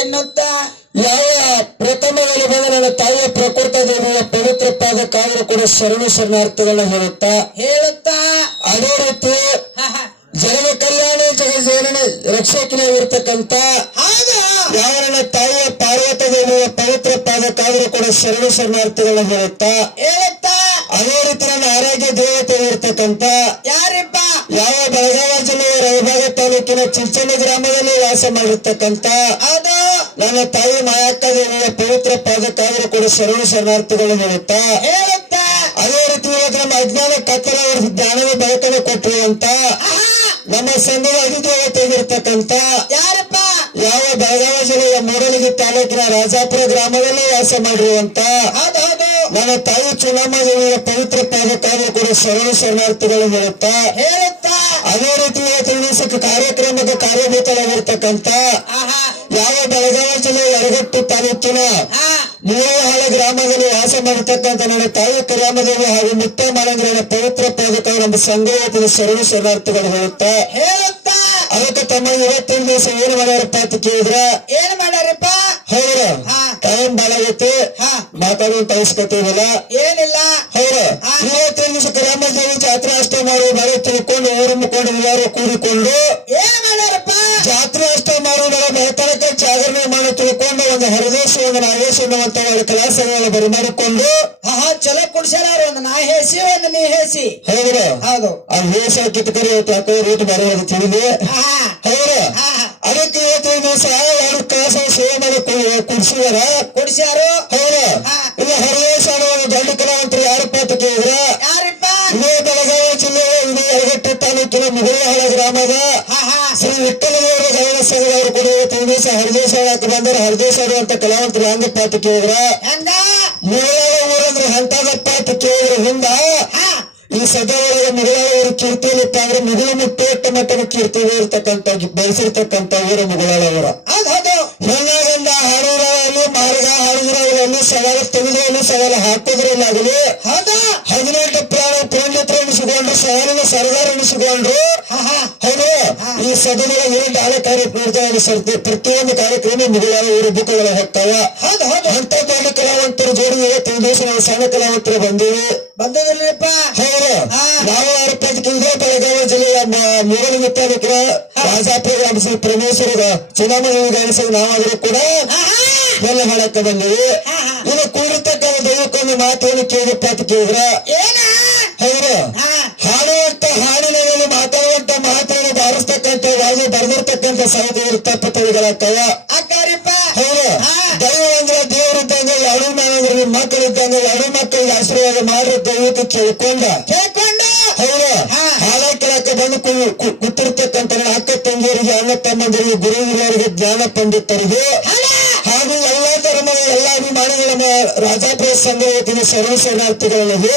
ಎನ್ನುತ್ತ ಯಾವ ಪ್ರಥಮ ಬಂದ ನನ್ನ ತಾಯಿಯ ಪ್ರಕೃತ ದೇವಿಯ ಪವಿತ್ರ ಪಾದ ಕಾವರು ಕೂಡ ಶರಣು ಶರಣಾರ್ಥಗಳನ್ನ ಹೇಳುತ್ತಾ ಹೇಳುತ್ತಾ? ಅದೇ ರೀತಿ. ಜನರ ಕಲ್ಯಾಣ ಜಗಜೀವನ ರಕ್ಷಕನಾಗಿರ್ತಕ್ಕಂತ ಯಾರನ್ನ ತಾಯಿಯ ಪಾರ್ವತ ದೇವಿಯ ಪವಿತ್ರ ಪಾದ ಕಾವರು ಕೂಡ ಶರಣು ಶರಣಾರ್ಥಗಳನ್ನ ಹೇಳುತ್ತಾ ಹೇಳುತ್ತಾ? ಅದೇ ರೀತಿ ನನ್ನ ಆರೋಗ್ಯ ದೇವತೆ ಇರ್ತಕ್ಕಂತ ಯಾರಿಪ್ಪ ಯಾವ ಬೆಳಗಾವಿ ಜಿಲ್ಲೆಯ ರಾಯಭಾಗ ತಾಲೂಕಿನ ಚಿಂಚನ ಗ್ರಾಮದಲ್ಲಿ ವಾಸ ಮಾಡಿರ್ತಕ್ಕಂಥ ಹೌದು ನನ್ನ ತಾಯಿ ಮಾಯಕ್ಕ ದೇವಿಯ ಪವಿತ್ರ ಪಾದಕ್ಕಾದರೂ ಕೂಡ ಸರ್ವ ಶರಣಾರ್ಥಿಗಳು ಹೇಳುತ್ತಾ ಹೇಳುತ್ತಾ ಅದೇ ರೀತಿ ನಮ್ಮ ಅಜ್ಞಾನ ಕತ್ತಲ ಅವರ ಜ್ಞಾನದ ಬೆಳಕನ್ನು ಕೊಟ್ಟಿರುವಂತ ಆಹಾ. ನಮ್ಮ ಸಂಘದ ಅಧಿದೇವತೆಯಾಗಿರ್ತಕ್ಕಂಥ ಯಾರಪ್ಪ ಯಾವ ಬೆಳಗಾವಿ ಜಿಲ್ಲೆಯ ಮೂಡಲಗಿ ತಾಲೂಕಿನ ರಾಜಾಪುರ ಗ್ರಾಮದಲ್ಲಿ ವಾಸ ಮಾಡಿರುವಂತ ನನ್ನ ತಾಯಿ ಚುನಾಮ ದೇವಿಯ ಪವಿತ್ರ ಪಾದಕ್ಕಾದರೂ ಕೂಡ ಸರ್ವ ಶರಣಾರ್ಥಿಗಳು ಹೇಳುತ್ತಾ ಹೇಳುತ್ತಾ ಅದೇ ರೀತಿಯ ದಿವಸಕ್ಕೆ ಕಾರ್ಯಕ್ರಮದ ಕಾರ್ಯಭೂತರಾಗಿರ್ತಕ್ಕಂಥ ಯಾವ ಬೆಳಗಾವಿ ಜಿಲ್ಲೆ ಯರಗಟ್ಟು ತಾಲೂಕಿನ ಮೂವಹಾಳ ಗ್ರಾಮದಲ್ಲಿ ವಾಸ ಮಾಡತಕ್ಕಂಥ ನನ್ನ ತಾಯಿ ಗ್ರಾಮದೇವಿ ಹಾಗೂ ಮುತ್ತ ಮಾಲಂಗ್ರನ ಪವಿತ್ರ ಪಾದಕ ನಮ್ಮ ಸಂಘದ ಸರ್ವ ಶರಣಾರ್ಥಿಗಳು ಹೇಳುತ್ತಾ. ಅದಕ್ಕೆ ತಮ್ಮ ಇವತ್ತಿನ ದಿವಸ ಏನು ಮಾಡ್ಯಾರಪ್ಪ ಅಂತ ಕೇಳಿದ್ರ ಏನ್ ಮಾಡ್ಯಾರಪ್ಪ? ಹೌದ್ರ. ಟೈಮ್ ಬಾಳ ಆಗೈತಿ. ಅವಶ್ಯಕತೆ ಇಲ್ಲ ಏನಿಲ್ಲ. ಹೌದು ಹಾ. ಇವತ್ತಿನ ದಿವಸ ಗ್ರಾಮದೇವಿ ಜಾತ್ರೆ ಅಷ್ಟೇ ಮಾಡಿ ಬರೀ ತಿಳ್ಕೊಂಡು ಊರು ಮುಕ್ಕೊಂಡು ಎಲ್ಲರೂ ಕೂಡಿಕೊಂಡು ಏನ್ ಮಾಡ್ಯಾರಪ್ಪ? ಜಾತ್ರೆ ಅಷ್ಟೇ ಮಾಡುವುದರ ಬೆಳತನಕ ಜಾಗರಣೆ ಮಾಡಿ ತಿಳ್ಕೊಂಡು ಒಂದು ಹರದೇಶ ಒಂದು ನಾಗೇಶ ಎನ್ನುವಂತ ಒಂದು ಕೆಲಸಗಳನ್ನು ಬರಿಮಾಡಿಕೊಂಡು ಆಹಾ ಚಲೋ ಕುಡ್ಸ್ಯಾರ ಒಂದು ನಾ ಹೇಸಿ ಒಂದು ನೀ ಹೇಸಿ. ಹೌದ್ರ? ಹೌದು. ಆ ವೇಷ ಕಿತ್ಕರಿ ಯಾಕೋ ರೇಟ್ ಬೇರೆ ಅದು ತಿಳಿದು. ಆಹಾ. ಅದಕ್ಕೆ ಇವತ್ತಿನ ದಿವಸ ಎರಡು ಕೆಲಸ ಸೇವೆ ಮಾಡಿ ಕುಡಿಸಿದಾರ? ಕುಡ್ಸ್ಯಾರು. ಹೌದ ಇಲ್ಲ ಹರದೇಶ ಅನ್ನೋ ಒಂದು ದೊಡ್ಡ ಕಲಾವಂತರು ಯಾರಪ್ಪ ಅಂತ ಕೇಳಿದ್ರ? ಯಾರಿಪ್ಪ? ಇದೇ ಬೆಳಗಾವಿ ಜಿಲ್ಲೆ ಇದೇ ಯರಗಟ್ಟಿ ತಾಲೂಕಿನ ಮುಗುಳಹಾಳ ಗ್ರಾಮದ ಶ್ರೀ ವಿಠಲದೇವರ ಗಣನ ಸಂಘದವರು ಕೂಡ ಇವತ್ತಿನ ದಿವಸ ಹರದೇಶ ಹಾಕಿ ಬಂದರೆ ಹರದೇಶ ಅಂತ ಕಲಾವಂತರು ಹೆಂಗಪ್ಪ ಅಂತ ಕೇಳಿದ್ರ? ಹೆಂಗ? ಮುಗುಳಾಳ ಊರಂದ್ರೆ ಹಂತದಪ್ಪ ಅಂತ ಕೇಳಿದ್ರ ಹಿಂದ? ಹಾ. ಈ ಸದಾ ಒಳಗೆ ಕೀರ್ತಿಯಲ್ಲಿತ್ತ ಅಂದ್ರೆ ಮುಗುಳು ಮುಟ್ಟೆಟ್ಟ ಮಟ್ಟನ ಕೀರ್ತಿ ಇರ್ತಕ್ಕಂಥ ಬೆಳೆಸಿರ್ತಕ್ಕಂಥ ಊರು ಮುಗುಳಾಳ ಊರ ಹೌದು ಹೌದು. ಹೆಣ್ಣಾಗಂಡ ಹಾಡೋದ್ರಲ್ಲಿ ಮಾರ್ಗ ಹಾಡುದ್ರಲ್ಲಿ ಸವಾಲ ತೆಗೆದ್ರಲ್ಲಿ ಸವಾಲ ಹಾಕೋದ್ರಲ್ಲಾಗಲಿ. ಹೌದು. ಹದಿನೆಂಟು ಪ್ರಾಣ ಪಂಡಿತರು ಎಣಿಸಿಕೊಂಡ್ರು ಸವಾಲಿನ ಸರ್ದಾರ್ ಹಾ ಹೌದು. ಈ ಸದನದ ಏನು ದಾಳ ಕಾರ್ಯಕ್ರಮ ಸರ್ತಿ ಪ್ರತಿಯೊಂದು ಕಾರ್ಯಕ್ರಮ ಊರು ಬುಕ್ಕಗಳು ಹೋಗ್ತಾವ ಹೌದು ಅಂತ ದೊಡ್ಡ ಕಲಾವಂತರ ಜೋಡಿ ಇವತ್ತಿನ ದಿವಸ ನಾವು ಸಣ್ಣ ಕಲಾವಂತರು ಬಂದೀವಿ. ಬಂದಿದ್ರಪ್ಪ ಹೌದು. ನಾವು ಅರ್ಪಿಸಿದ ಬೆಳಗಾವಿ ಜಿಲ್ಲೆಯ ಮೂರನೇ ತಾಲೂಕಿನ ರಾಜಾಪುರ ಗ್ರಾಮ ಶ್ರೀ ಪರಮೇಶ್ವರ ಚುನಾವಣೆ ಗಣಿಸಿದ ನಾವಾದರೂ ಕೂಡ ಎಲ್ಲ ಮಾಡಕ್ಕೆ ಬಂದೀವಿ. ಇದು ಕೂಡಿರ್ತಕ್ಕಂಥ ದೈವಕ್ಕೊಂದು ಮಾತೇನು ಕೇಳಿದಪ್ಪ ಅಂತ ಕೇಳಿದ್ರ? ಏನ? ಹೌದು ಹಾ ಹಾಡುವಂತ ಹಾಡಿನಲ್ಲಿ ಮಾತಾಡುವಂತ ಮಾತನ್ನು ಬಾರಿಸ್ತಕ್ಕಂಥ ವಾಜು ಬರೆದಿರ್ತಕ್ಕಂಥ ಸಾಹಿತ್ಯ ತಪ್ಪತ್ತವಿಗಳಾಗ್ತವ ಅಕ್ಕಾರಿಪ್ಪ. ದೈವ ಅಂದ್ರೆ ದೇವರಿದ್ದಂಗ ಎರಡು ಮಾನಂದ್ರೆ ಮಕ್ಕಳು ಇದ್ದಂಗ ಎರಡು ಮಕ್ಕಳಿಗೆ ಆಶೀರ್ವಾದ ಮಾಡ್ರಿ ದೈವಕ್ಕೆ ಕೇಳ್ಕೊಂಡ. ಕೇಳ್ಕೊಂಡು. ಹೌದು. ಹಾಲ ಕೆಳಕ್ಕೆ ಬಂದು ಕೂತಿರ್ತಕ್ಕಂಥ ಅಕ್ಕ ತಂಗಿಯರಿಗೆ ಅಣ್ಣ ತಮ್ಮಂದಿರಿಗೆ ಗುರು ಹಿರಿಯರಿಗೆ ಜ್ಞಾನ ಪಂಡಿತರಿಗೆ. ಹಾಗೂ ಎಲ್ಲಾ ಧರ್ಮದ ಎಲ್ಲಾ ಅಭಿಮಾನಿಗಳ ನಮ್ಮ ರಾಜಾಪುರ ಸಂಘ ವತಿನ ಸರ್ವ ಶರಣಾರ್ಥಿಗಳಿಗೆ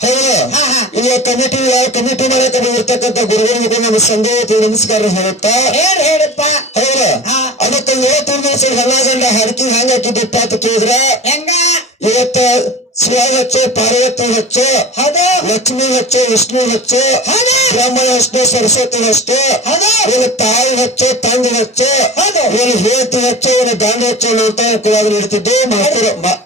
ಹೌದು ಹಾ, ಹಾ. ಈಗ ಕಮಿಟಿ ಯಾವ ಕಮಿಟಿ ಮಾಡಕ್ಕೆ ಇರ್ತಕ್ಕಂಥ ಗುರುಗಳಿಗೆ ನಮ್ಮ ವತಿಯ ನಮಸ್ಕಾರ ಹೇಳುತ್ತಾ? ಏನ್ ಹೇಳಪ್ಪ. ಹೌದು. ಅದಕ್ಕೆ ಇವತ್ತು ದಿವಸ ಹೆಣ್ಣಾಗಂಡ ಹರಕಿ ಹೆಂಗ್ ಹಾಕಿದ್ದಪ್ಪ ಅಂತ ಕೇಳಿದ್ರೆ? ಹೆಂಗ? ಇವತ್ತ ಶಿವ ಹೆಚ್ಚು ಪಾರ್ವತಿ ಹೆಚ್ಚು ಲಕ್ಷ್ಮಿ ಹೆಚ್ಚು ವಿಷ್ಣು ಹೆಚ್ಚು ಹೌದು. ಬ್ರಹ್ಮ ಅಷ್ಟೇ ಸರಸ್ವತಿ ಹೆಚ್ಚು ಹೌದು. ತಾಯಿ ಹೆಚ್ಚು ತಂದೆ ಹೆಚ್ಚು. ಇವನು ಹೇಳ್ತಿ ಹೆಚ್ಚು ಇವ್ರ ದಾಂಡ ಹೆಚ್ಚು ಅಂತ ಕುಲಾಗ ನೀಡ್ತಿದ್ದು ಮಾಸ್ತರ್ ಮಾ-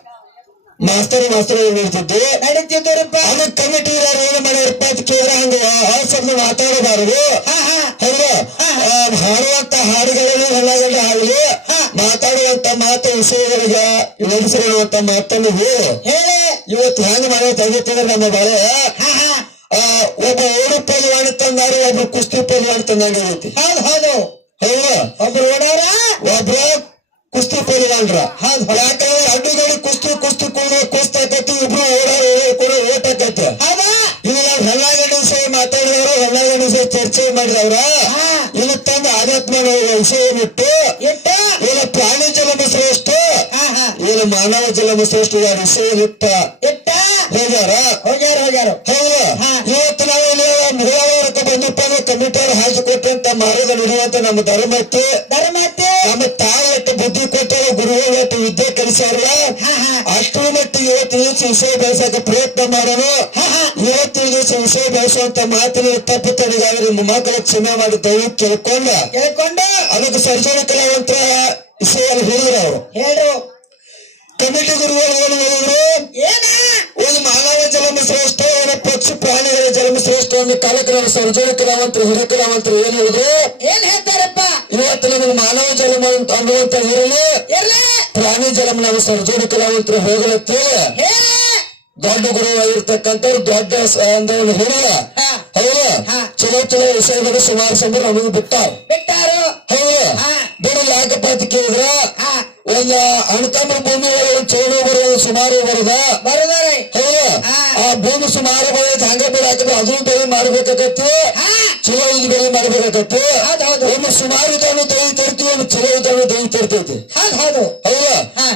ಮಾಸ್ತರ್ ಮಾಸ್ತರಿ ನಡೀತಿದ್ದು ನಡೀತಿದ್ದರಪ್ಪ ಅದು ಕಮಿಟಿ ಏನು ಮಾಡ್ಯಾರಪ್ಪ ಅಂತ ಕೇಳ ಹಂಗ ಹಾಸನ್ನು ಮಾತಾಡಬಾರದು. ಹಾ ಹಾ. ಹೌದು. ಆ, ಹಾಡುವಂತ ಹಾಡುಗಳಲ್ಲಿ ಹೊಲಗಡೆ ಆಗಲಿ. ಮಾತಾಡುವಂತ ಮಾತು ವಿಷಯಗಳಿಗೆ ನಡೆಸಿರುವಂತ ಮಾತನ್ನು ಹೇಳು. ಹೇಳಿ. ಇವತ್ತು ಹೆಂಗ್ ಮಾಡಿ ತೆಗಿತಿದ್ರೆ ನಮ್ಮ ಬಳೆ? ಒಬ್ಬ ಓಡು ಪಲ್ವಾಣ ತಂದಾರು ಒಬ್ರು ಕುಸ್ತಿ ಪಲ್ವಾಣ ತಂದಂಗ ಹೌದು ಹೌದು. ಹೌದು. ಒಬ್ರು ಓಡಾರ ಒಬ್ರು ಕುಸ್ತಿ ಪಲ್ವಾನ್ರ ಹೌದು. ಯಾಕಂದ್ರೆ ಅಡ್ಡುಗಡಿ ಕುಸ್ತಿ ಕುಸ್ತಿ ಕೂಡ ಕುಸ್ತಾಕತಿ ಇಬ್ರು ಓಡಾಡ ಕೂಡ ಓಟಾಕತಿ ಹೌದಾ ಇದು ನಾವು ಹೆಣ್ಣಾಗಡಿ ವಿಷಯ ಮಾತಾಡಿದವರು ಹೆಣ್ಣಾಗಡಿ ವಿಷಯ ಚರ್ಚೆ ಅವ್ರ ಹಾ. ಇಲ್ಲಿ ತಂದು ಆಧ್ಯಾತ್ಮ ವಿಷಯ ಬಿಟ್ಟು ಇಟ್ಟು. ಏನು ಪ್ರಾಣಿ ಜಲಮ ಶ್ರೇಷ್ಠ? ಏನು ಮಾನವ ಜಲಮ ಶ್ರೇಷ್ಠ ಯಾರ ವಿಷಯ ಇಟ್ಟ. ಹೋಗ್ಯಾರ? ಹೋಗ್ಯಾರ ಹೋಗ್ಯಾರ. ಹೌದು. ಇವತ್ತು ನಾವು ಇಲ್ಲಿ ಮುಗಳವರಕ್ಕೆ ಬಂದಪ್ಪ ಕಮಿಟಿಯವರು ಅಂತ ಮಾರದ ನಡೆಯುವಂತ ನಮ್ಮ ಧರ್ಮಕ್ಕೆ ಧರ್ಮಕ್ಕೆ. ನಮ್ಮ ತಾಯಿ ಬುದ್ಧಿ ಕೊಟ್ಟ ಗುರುಗಳು ಸರ್ ಅಷ್ಟರ ಮಟ್ಟಿಗೆ ಇವತ್ತು ದಿವಸ ವಿಷಯ ಬೆಳೆಸಕ್ಕೆ ಪ್ರಯತ್ನ ಹಾ ಇವತ್ತಿನ ದಿವಸ ವಿಷಯ ಮಾತಿನ ತಪ್ಪು ತಡೆದಾಗ ನಿಮ್ಮ ಮಕ್ಕಳ ಕ್ಷಮೆ ಮಾಡಿ ದಯವಿಟ್ಟು ಕೇಳ್ಕೊಂಡ ಕೇಳ್ಕೊಂಡ. ಅದಕ್ಕೆ ಸರ್ಜನ ಕಲಾವಂತ ವಿಷಯವನ್ನು ಹೇಳಿದ್ರು ಅವರು. ಹೇಳು ಕಮಿಟಿ ಗುರುಗಳು ಏನು ಹೇಳಿದ್ರು? ಏನ? ಒಂದು ಮಾನವ ಜಲಮ ಶ್ರೇಷ್ಠ. ಹೇಳಿದ್ರು? ಏನ್ ಹೇಳ್ತಾರಪ್ಪ? ಇವತ್ತು ನಮಗೆ ಮಾನವ ಜನ್ಮ ಅಂತ ಅನ್ನುವಂತ ಇರಲಿ. ಪ್ರಾಣಿ ಜನ್ಮ ನಾವು ಸರ್ಜನಕರಾವಂತರು ಹೋಗಲತ್ತೆ. ದೊಡ್ಡ ಗುರು ಆಗಿರ್ತಕ್ಕಂಥ ದೊಡ್ಡ ಅಂದ್ರೆ ಹಿರಿಯ ಹೌದು ಹೌದಾ? ಹಾ. ಚಲೋ ಚಲೋ ವಿಷಯಗಳು ಸುಮಾರು ಸಂದ್ರೆ ನಮಗೆ ಬಿಟ್ಟಾರ. ಬಿಟ್ಟಾರು ಬಿಡು ಯಾಕಪ್ಪ ಅಂತ ಕೇಳಿದ್ರ? ಹಾ. ಒಂದ ಅಣತಮ್ಮ ಭೂಮಿ ಚೋಣ ಬರೋದು ಸುಮಾರು ಬರದ. ಬರುದಾರೆ. ಹೌದಾ? ಹಾ. ಆ ಹಂಗ ಹಂಗ ಬಿಡಾಕತ್ತೆ ಅದು ಬೆಳೆ ಮಾಡ್ಬೇಕಾಗತ್ತೆ. ಚಲೋ ಇದು ಬೆಳೆ ಮಾಡ್ಬೇಕಾಗತ್ತೆ. ಒಮ್ಮೆ ಸುಮಾರು ಇದ್ದಾನು ದೈ ತರ್ತೀವಿ ಒಮ್ಮೆ ಚಲೋ ಇದ್ದಾನು ದೈ ತರ್ತೈತಿ ಹೌದ್.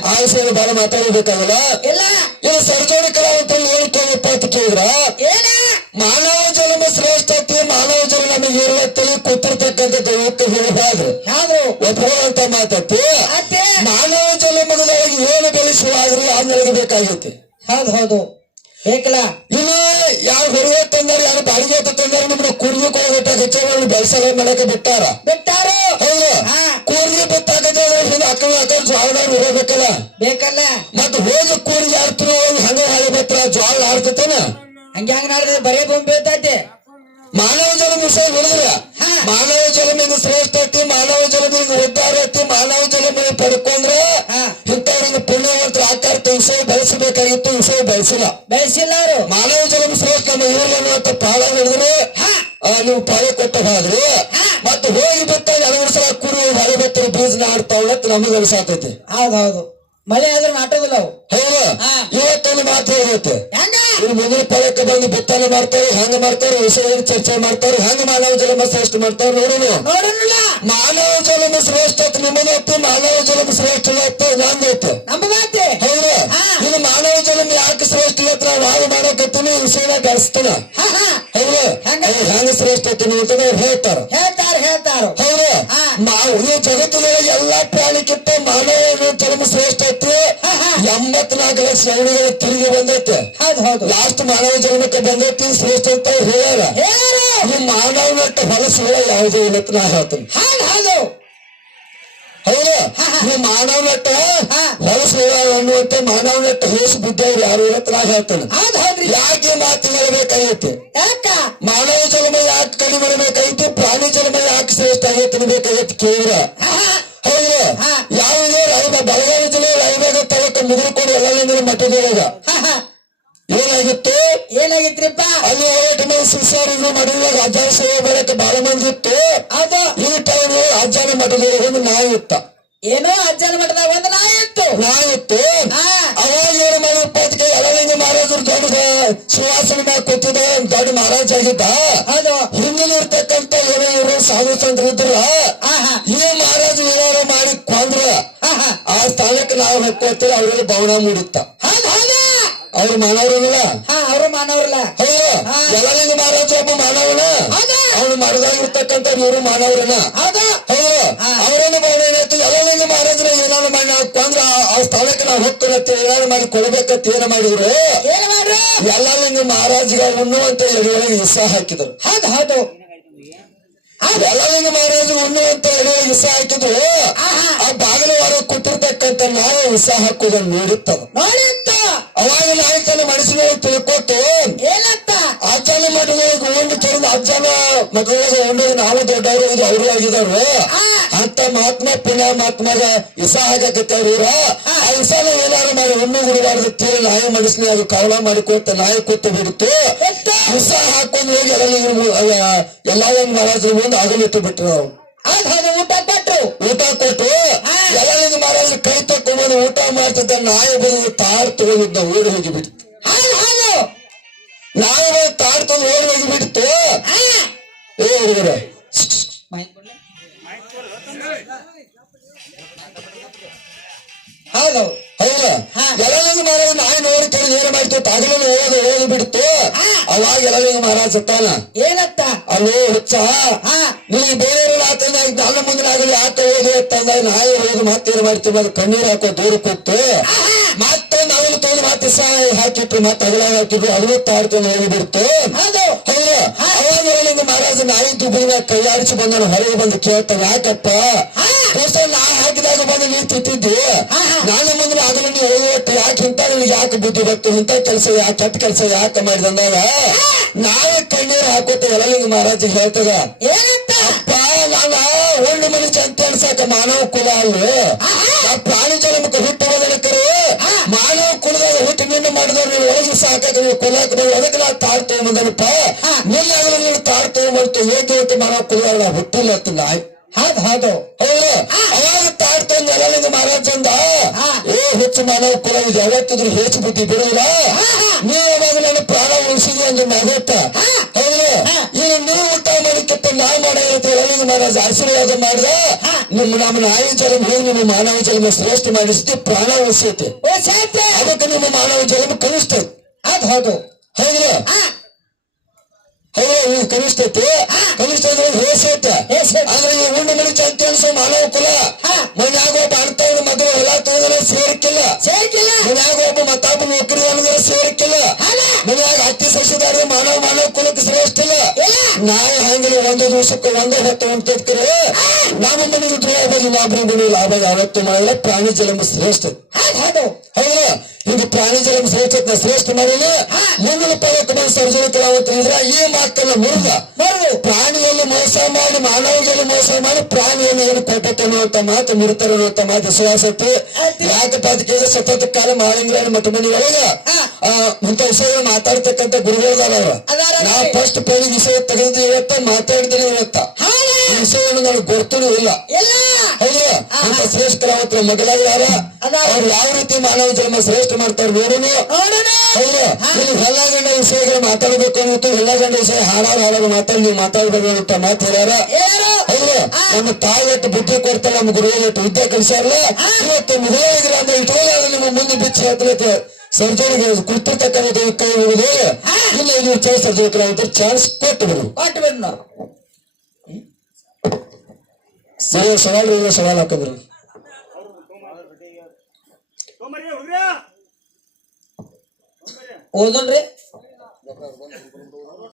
ಆ ವಿಷಯ ಬಹಳ ಮಾತಾಡಬೇಕಾಗಲ್ಲ ಇಲ್ಲ. ಇದು ಕಲಾವಂತಲ್ಲಿ ಕಲಾವಂತರು ಹೇಳ್ತೇವಪ್ಪ ಅಂತ ಕೇಳಿದ್ರ? ಏನ? ಮಾನವ ಜನ್ಮ ಶ್ರೇಷ್ಠತೆ ಮಾನವ ಜನ್ಮ ನಮಗೆ ಇರುವತ್ತಲ್ಲಿ ಕೂತಿರ್ತಕ್ಕಂಥ ದೈವಕ್ಕೆ ಹೇಳಬಾರ್ದು ಮಾತತ್ತೆ ಅತ್ತೆ ಮಾನವ ಜನ್ಮದೊಳಗೆ ಏನು ಬೆಳೆಸುವಾದ್ರೂ ಅದು ನಡಗಬೇಕಾಗೈತಿ ಹೌದು ಹೌದು ಬೇಕಲ್ಲ ಇಲ್ಲಿ ಯಾವ ಹೊರಗೆ ತಂದಾರ ಯಾರು ಬಾಡಿಗೆ ತಂದಾರ ನಮ್ಮನ್ನ ಕೂರ್ಗಿ ಕೊಡಗಟ್ಟ ಹೆಚ್ಚುಗಳನ್ನು ಬೆಳೆಸಲ ಮಾಡಕ್ಕೆ ಬಿಟ್ಟಾರ? ಬಿಟ್ಟಾರ. ಹೌದು. ಕೂರ್ಗಿ ಹಿಂದೆ ಅಕ್ಕ ಅಕ್ಕ ಜ್ವಾಳದಾಗ ಹೋಗ್ಬೇಕಲ್ಲ ಬೇಕಲ್ಲ. ಮತ್ ಹೋಗಿ ಕೂರ್ಗಿ ಆಡ್ತಿರೋ ಹಂಗ ಹಾಳೆ ಬತ್ರ ಜ್ವಾಳ ಆಡ್ತತನ? ಹಂಗ ಹೆಂಗ್ ನಾಡ್ದೆ ಬರೇ ಬೊಂಬೆ ಬೀಳ್ತೈತೆ ಮಾನವ ಜನ್ಮ ವಿಷಯ ಹೇಳಿದ್ರ ಹಾ. ಮಾನವ ಜನ್ಮ ಶ್ರೇಷ್ಠತೆ ಬೆಳೆಸಬೇಕಾಗಿತ್ತು ವಿಷಯ ಬೆಳೆಸಿಲ್ಲ ಬಯಸಿಲ್ಲ ಅವರು ಮಾನವ ಜನ್ಮ ಶ್ರೇಷ್ಠ ನಮ್ಮ ಇವ್ರಿಗೆ ಅನ್ನುವಂತ ಪಾಳ ಹಿಡಿದ್ರೆ ನೀವು ಪಾಳ ಕೊಟ್ಟ ಹಾಗೆ. ಹಾ. ಮತ್ತೆ ಹೋಗಿ ಬಿತ್ತ ಅಳವಡಿಸ ಸಲ ಕುರು ಹೊಳೆ ಬತ್ತರ ಬೀಜ ನಾಡ್ತಾವ ಅಂತ ನಮಗೆ ಅನ್ಸಾತೈತಿ ಹೌದೌದು. ಹೌದು ಮಳೆ ಆದ್ರೆ ನಾಟೋದಿಲ್ಲ ಅವು? ಹೌದು. ಇವತ್ತೊಂದು ಮಾತು ಇರುತ್ತೆ ಇವ್ರು ಮುಂದಿನ ಫಲಕ್ಕೆ ಬಂದು ಬಿತ್ತನೆ ಮಾಡ್ತಾರೆ ಹೆಂಗ ಮಾಡ್ತಾರೆ ವಿಷಯ ಚರ್ಚೆ ಮಾಡ್ತಾರೆ ಹೆಂಗ ಮಾನವ ಜಲಮ ಶ್ರೇಷ್ಠ ಮಾಡ್ತಾರೆ ನೋಡೋಣ. ಮಾನವ ಜಲಮ ಶ್ರೇಷ್ಠ ನಿಮ್ಮನೆ ಮಾನವ ಜನ್ಮ ಶ್ರೇಷ್ಠ ಐತೆ. ನಂದೈತೆ ನಂಬದಾತೆ ಹೌದು ಹಾ. ಇನ್ನು ಮಾನವ ಜನ್ಮ ಯಾಕೆ ಶ್ರೇಷ್ಠ ಐತ್ರ ವಾದ ಹಾ ಹೌದು. ಹೆಂಗ? ಶ್ರೇಷ್ಠ ಐತಿ ಅವ್ರು ಹೇಳ್ತಾರ. ಹೇಳ್ತಾರ ಹೇಳ್ತಾರ. ಹೌದು. ನಾವು ಈ ಜಗತ್ತಿನೊಳಗೆ ಎಲ್ಲಾ ಪ್ರಾಣಿಕ್ಕಿಂತ ಮಾನವ ಜನ್ಮ ಶ್ರೇಷ್ಠ ಐತಿ. ಎಂಬತ್ನಾಲ್ಕು ಲಕ್ಷ ಶ್ರವಣಿಗಳು ತಿರುಗಿ ಬಂದೈತೆ. ಲಾಸ್ಟ್ ಮಾನವ ಜನ್ಮಕ್ಕೆ ಬಂದೈತಿ ಶ್ರೇಷ್ಠ ಅಂತ ಹೇಳ ಹೇಳ್ಯಾರ. ಈ ಮಾನವನಟ್ಟ ಹೊಲಸುಗಳ ಯಾವುದೇ ಇವತ್ತು ನಾ ಹೇಳ್ತೀನಿ. ಹೌದ್. ಹೌದು ಹೌದು ಹಾ, ಹಾ. ಈ ಅನ್ನುವಂತೆ ಹಾ. ಹೊಲಸುಗಳ ಅನ್ನುವಂತ ಮಾನವನಟ್ಟ ಹೇಸು ಬುದ್ಧಿಯವ್ರು ಯಾರು ನಾ ಹೇಳ್ತೇನೆ. ಯಾಕೆ ಮಾತು ಹೇಳಬೇಕಾಗೈತಿ ಮಾನವ ಜನ್ಮ ಯಾಕೆ ಕಡಿಮೆ ಮಾಡಬೇಕಾಗಿತ್ತು ಪ್ರಾಣಿ ಜನ್ಮ ಯಾಕೆ ಶ್ರೇಷ್ಠ ಆಗೈತಿ ಅನ್ಬೇಕಾಗೈತಿ ಹಾ ಹೌದು. ರಾಯಬ ಬೆಳಗಾವಿ ಜಿಲ್ಲೆ ರಾಯಬಾಗ ತಾಲೂಕು ಮುಗಿದುಕೊಂಡು ಎಲ್ಲ ಮಠದೊಳಗ. ಏನಾಗಿತ್ತು? ಏನಾಗಿತ್ರಿಪ್ಪ? ಅಲ್ಲಿ ಹೋರಾಟ ಮೇಲೆ ಶಿಷ್ಯರು ಮಾಡುವಾಗ ಅಜ್ಜನ ಸೇವೆ ಬರಕ್ಕೆ ಬಹಳ ಮಂದಿ ಇತ್ತು ಹೌದು ಈ ಟೈಮ್ ಅಜ್ಜನ ಮಠದಲ್ಲಿ ಒಂದು ನಾಯಿ ಇತ್ತ. ಏನೋ ಅಜ್ಜನ ಮಠದಾಗ ಒಂದು ನಾಯಿ ಇತ್ತು. ನಾಯಿ ಇತ್ತು. ಅವಾಗ ಏನು ಮಾಡಿ ಇಪ್ಪತ್ತಿಗೆ ಯಲಲಿಂಗ ಮಹಾರಾಜರು ದೊಡ್ಡ ಸುವಾಸನೆ ಮ್ಯಾಗ ಕೂತಿದ್ದ ದೊಡ್ಡ ಮಹಾರಾಜ ಆಗಿದ್ದ. ಹೌದು. ಹಿಂದಿನ ಇರ್ತಕ್ಕಂಥ ಏನೋ ಇವರು ಸಾಧು ಸಂತರು ಇದ್ರ ಈ ಮಹಾರಾಜ ಏನಾರ ಮಾಡಿ ಕೊಂದ್ರ ಆ ಸ್ಥಾನಕ್ಕೆ ನಾವು ಹೊಕ್ಕೋತೀವಿ ಅವರಲ್ಲಿ ಭವನ ಮೂಡಿತ್ತ. ಅವ್ರು ಮಾನವರಲ್ಲ ಅವರು ಮಾನವ್ರಲ್ಲ. ಯಲಲಿಂಗ ಮಹಾರಾಜ ಒಬ್ಬ ಮಾನವನ ಹೌದಾ ಅವನು ಮರದಾಗಿರ್ತಕ್ಕಂಥ ಇವರು ಮಾನವರನ ಹೌದು. ಹೌದು. ಹಾ. ಅವರನ್ನು ಏನಾಯ್ತು? ಮಾಡಿದ್ರೆ ಮಹಾರಾಜರ ಏನಾರು ಮಾಡಿ ಕೊಂದ್ರ ಆ- ಸ್ಥಳಕ್ಕೆ ನಾವು ಹೋಗ್ತೀರತ್ತೆ ಏನಾದ್ರು ಮಾಡಿ ಕೊಡ್ಬೇಕಂತ ತೀರ ಮಾಡಿದ್ರು? ಎಲ್ಲ ಮಹಾರಾಜಗ ಉಣ್ಣುವಂತ ಎದುರೊಳಗೆ ಉತ್ಸಾಹ ಹಾಕಿದ್ರು. ಹೌದು ಹೌದು. ಯಲಲಿಂಗ ಮಹಾರಾಜ ಉಣ್ಣುವಂತ ಎಡೆಯೊಳಗೆ ವಿಷ ಹಾಕಿದ್ರು. ಆ ಬಾಗಿಲು ಹೊರಗೆ ಕೂತಿರ್ತಕ್ಕಂಥ ನಾವು ವಿಷ ನೋಡುತ್ತದ ನೋಡಿತ್ತು. ಅವಾಗ ನಾಯಕನ ಮನಸ್ಸಿನ ತಿಳ್ಕೊಟ್ಟು ಏನತ್ತ? ಅಜ್ಜನ ಮಗಳಿಗೆ ಉಂಡು ತರದ ಅಜ್ಜನ ಮಗಳಿಗೆ ಉಂಡು ನಾವು ದೊಡ್ಡವರು ಇದು ಅವರು ಆಗಿದವ್ರು. ಆ. ಅಂತ ಮಹಾತ್ಮ ಪುಣ್ಯ ಮಹಾತ್ಮಗ ಇಸ ಹಾಕಕತ್ತವ್ರ ಆ ಇಸನ ಏನಾರು ಮಾಡಿ ಉಣ್ಣು ಗುರುವಾರದ ತೀರ ನಾಯ ಮನಸ್ಸಿನ ಕವಲ ಮಾಡಿ ಮಾಡಿಕೊಟ್ಟು ನಾಯಿ ಕೂತು ಬಿಡ್ತು. ಎತ್ತು? ಇಸ ಹಾಕೊಂಡು ಹೋಗಿ ಎಲ್ಲ ಎಲ್ಲ ಒಂದು ಮಹಾರಾಜರ ಮುಂದೆ ಅಗಲಿಟ್ಟು ಬಿಟ್ರು. ಹಾಗೆ ಊಟ ಕೊಟ್ರು. ಊಟ ಕೊಟ್ಟು. ಎಲ್ಲ ಮಹಾರಾಜ ಕೈ ತಕ್ಕೊಂಡು ಊಟ ಮಾಡ್ತಿದ್ದ ನಾಯಿ ಬಂದು ತಾರ್ ತಗೊಂಡಿದ್ದ ಓಡಿ ಹೋಗಿ. ಬಿಡ್ತು ನಾಯಿ ಬಂದು ತಾರ್ ತಗೊಂಡು ಓಡಿ ಹೋಗಿ ಬಿಡ್ತು. ಏ ಹುಡುಗರು. ಹೌದು ಹೌದಾ ಹಾ. ಯಲಲಿಂಗ ಮಹಾರಾಜ ನಾಯಿ ನೋಡಿ ಕೇಳಿ ಏನ್ ಮಾಡ್ತು ತಗಲನ್ನು ಓದು ಓದು ಬಿಡ್ತು. ಅವಾಗ ಯಲಲಿಂಗ ಮಹಾರಾಜ ಸತ್ತಾನ. ಏನತ್ತ? ಅಲ್ಲೋ ಹುಚ್ಚ. ಹಾ. ನೀ ಬೇರೆ ಆತನ ನನ್ನ ಮುಂದಿನ ಆಗಲಿ ಆತ ಓದಿ ಅಂತಂದ ನಾಯಿ ಓದು ಮತ್ತೇನ್ ಮಾಡ್ತೀವಿ ಅದು ಕಣ್ಣೀರ್ ಹಾಕೋ ದೂರ ಕೊಟ್ಟು ಮತ್ತೊಂದು ಅವನು ತೋದು ಮತ್ತೆ ಸಹ ಹಾಕಿಟ್ಟು ಮತ್ತೆ ಅಗಲ ಹಾಕಿದ್ರು ಅರವತ್ತು ಆಡ್ಕೊಂಡು ಹೋಗಿ ಬಿಡ್ತು ಹೌದು. ಹೌದು ಮಹಾರಾಜ ನಾಯಿ ದುಬ್ಬಿನ ಕೈಯಾಡಿಸಿ ಬಂದನು ಹೊರಗೆ ಬಂದು ಕೇಳ್ತಾನೆ ಯಾಕಪ್ಪ. ದೋಸ್ತ ನಾ ಹಾಕಿದಾಗ ಬಂದು ನೀ ತಿಂತಿದ್ದಿ. ನಾನು ಮುಂದೆ ಅದನ್ನ ನೀವು ಯಾಕೆ ಇಂತ ನಿನಗೆ ಯಾಕೆ ಬುದ್ಧಿ ಬರ್ತು ಇಂತ ಕೆಲಸ ಯಾಕೆ ಕೆಟ್ಟ ಕೆಲಸ ಯಾಕೆ ಮಾಡಿದಂದಾಗ ನಾವೇ ಕಣ್ಣೀರು ಹಾಕೋತ ಎಲ್ಲಲಿಂಗ ಮಹಾರಾಜ ಹೇಳ್ತದ ಅಪ್ಪ ನಾನ ಒಳ್ಳೆ ಮನುಷ್ಯ ಅಂತ ಅನ್ಸಾಕ ಮಾನವ ಕುಲ ಅಲ್ವೇ? ಆ ಪ್ರಾಣಿ ಜನ್ಮಕ್ಕೆ ಹುಟ್ಟು ಹೋಗಲಿಕ್ಕರು ಮಾನವ ಕುಲದಾಗ ಹುಟ್ಟು ನಿನ್ನ ಮಾಡಿದವ್ರು ನೀವು ಒಳಗೆ ಸಾಕಾಗ ನೀವು ಕೊಲ್ಲಾಕ ಬಂದು ಅದಕ್ಕೆ ನಾ ತಾಳ್ ತಗೊಂಬಂದನಪ್ಪ ನಿಲ್ಲ ನೀವು ತಾಳ್ ತಗೊಂಡ್ಬರ್ತು ಹೇಗೆ ಹೇಳ್ತು ಮಾಡೋ ನಾ ಹುಟ್ಟಿಲ್ಲ ಅಂತ ನಾಯ್. ಹೌದು ಹೌದು. ಅವಾಗ ಅವಾಗ ಮಹಾರಾಜ್ ಅಂದ. ಏ ಹೆಚ್ಚು ಮಾನವ ಕುಲ ಇದು ಯಾವತ್ತಿದ್ರು ಹೆಚ್ಚು ಬುದ್ಧಿ ಬಿಡುವುದಿಲ್ಲ ನೀವು ಯಾವಾಗ ನನ್ನ ಪ್ರಾಣ ಉಳಿಸಿದೆ ಅಂದ್ರೆ ಮಗತ್ತ ಮಹಾರಾಜ್ ಆಶೀರ್ವಾದ ಮಾಡಿದ. ನಿಮ್ಮ ನಮ್ಮ ನಾಯಿ ಜನ್ಮ ಹೋಗಿ ನಿಮ್ಮ ಮಾನವ ಜನ್ಮ ಶ್ರೇಷ್ಠ ಮಾಡಿಸಿದ್ದು ಪ್ರಾಣ ಉಳಿಸೈತೆ. ಅದಕ್ಕೆ ನಿಮ್ಮ ಮಾನವ ಜನ್ಮ ಕನಿಷ್ಠ ಹೌದು ಹೌದು. ಹೌದು. ಹಾ. ಹೌದು ಕನಿಷ್ಠ ಐತಿ. ಕನಿಷ್ಠ ಅಂದ್ರೆ. ಆದ್ರೆ ಈ ಉಂಡು ಮನುಷ್ಯ ಅಂತ ಅನ್ಸೋ ಮಾನವ ಕುಲ. ಮನ್ಯಾಗ ಒಬ್ಬ ಅರ್ಥವ್ನ ಮದುವೆ ಹೊಲ ತೋದ್ರೆ ಸೇರಿಕಿಲ್ಲ. ಸೇರ್ಕಿಲ್ಲ. ಮನ್ಯಾಗ ಒಬ್ಬ ಮತ್ತಾಪ ನೌಕರಿ ಅನ್ನೋದ್ರ ಸೇರಿಕಿಲ್ಲ. ಮನ್ಯಾಗ ಹತ್ತಿ ಸಸಿದಾರ ಮಾನವ ಮಾನವ ಕುಲಕ್ಕೆ ಶ್ರೇಷ್ಠ ಇಲ್ಲ. ನಾವು ಹಂಗಿಲ್ಲ ಒಂದು ದಿವಸಕ್ಕೆ ಒಂದೇ ಹೊತ್ತು ಉಂಟಿರ್ತೀರಿ ನಮ್ಮ ಮನೆಗೆ ದ್ರೋಹ ನಾಬ್ರಿ ಮನೆ ಲಾಭ ಯಾವತ್ತು ಮಾಡಲ್ಲ. ಪ್ರಾಣಿ ಜಲಮ ಶ್ರೇಷ್ಠ. ಹೌದಾ. ಹೌದು. ಇದು ಪ್ರಾಣಿ ಜನ್ಮ ಶ್ರೇಷ್ಠ ಶ್ರೇಷ್ಠ ಮಾಡಲು ಮುಂದಿನ ಪದಕ್ಕೆ ಬಂದು ಈ ಮಾತನ್ನ ಮುರಿದ. ಪ್ರಾಣಿಯಲ್ಲಿ ಮೋಸ ಮಾಡಿ ಮಾನವದಲ್ಲಿ ಮೋಸ ಮಾಡಿ ಪ್ರಾಣಿಯನ್ನು ಏನು ಕೊಟ್ಟತೆ ಅನ್ನುವಂತ ಮಾತು ಮುರಿತಾರೆ ಅನ್ನುವಂತ ಮಾತು ಸುಹಾಸತ್ತು ಯಾಕೆ ಪದಕ್ಕೆ ಸತತ ಕಾಲ ಮಾಳಿಂಗ್ರಾಯಣ ಮಠ ಮನೆ ಒಳಗ ಮುಂತ ವಿಷಯ ಮಾತಾಡ್ತಕ್ಕಂತ ಮಾತಾಡ್ತಕ್ಕಂಥ ಗುರುಗಳದಾರ ಅವ್ರ ಅದಾರ ನಾ ಫಸ್ಟ್ ಪೇಳಿ ವಿಷಯ ತೆಗೆದು ಇವತ್ತ ಮಾತಾಡಿದ್ದೀನಿ ಇವತ್ತ. ವಿಷಯವನ್ನು ನಾನು ಗೊತ್ತೂ ಇಲ್ಲ. ಹೌದಾ ಹೌದು. ಅಂತ ಶ್ರೇಷ್ಠ ಅವತ್ರ ಮೊದಲಾಗ್ಯಾರ ಅದಾರ. ಅವ್ರು ಯಾವ ರೀತಿ ಮಾನವ ಜನ್ಮ ಶ್ರೇಷ್ಠ ಮಾಡ್ತಾರೆ ಇಲ್ಲಿ ಹೊಲಗಂಡ ವಿಷಯಗಳು ಮಾತಾಡಬೇಕು ಅನ್ನಿತ್ತು ಹೊಲಗಂಡ ವಿಷಯ ಹಾಳಾಗ ಹಾಳಾಗ ಮಾತಾಡಿ ನೀವು ಮಾತಾಡಬೇಕು ಅಂತ ಮಾತು ಹೌದು. ನಮ್ಮ ತಾಯಿ ಎಟ್ಟು ಬುದ್ಧಿ ಕೊಡ್ತಾರೆ ನಮ್ಮ ಗುರುಗಳು ಎಟ್ಟು ವಿದ್ಯೆ ಕಲಿಸ್ಯಾರಲ್ಲ. ಇವತ್ತು ಮದುವೆಗಿಲ್ಲ ಅಂದ್ರೆ ಇಟ್ಕೊಳ್ಳೋದು ನಿಮ್ಮ ಮುಂದೆ ಬಿಚ್ಚಿ ಹೇಳ್ತಲೈತೆ ಸರ್ಜರಿಗೆ ಕುರ್ತಿರ್ತಕ್ಕಂಥ ಕೈ ಹಿಡಿದು ಇಲ್ಲ ಇಲ್ಲಿ ಸರ್ಜರಿ ಸರ್ಜರಿಕರಾಗುತ್ತೆ ಚಾನ್ಸ್ ಕೊಟ್ಟು ಬಿಡು ಕೊಟ್ಟು ಬಿಡು ನಾವು ಸವಾಲು ಇಲ್ಲ ಹಾಕಿದ್ರು. ಓದನ್ರಿ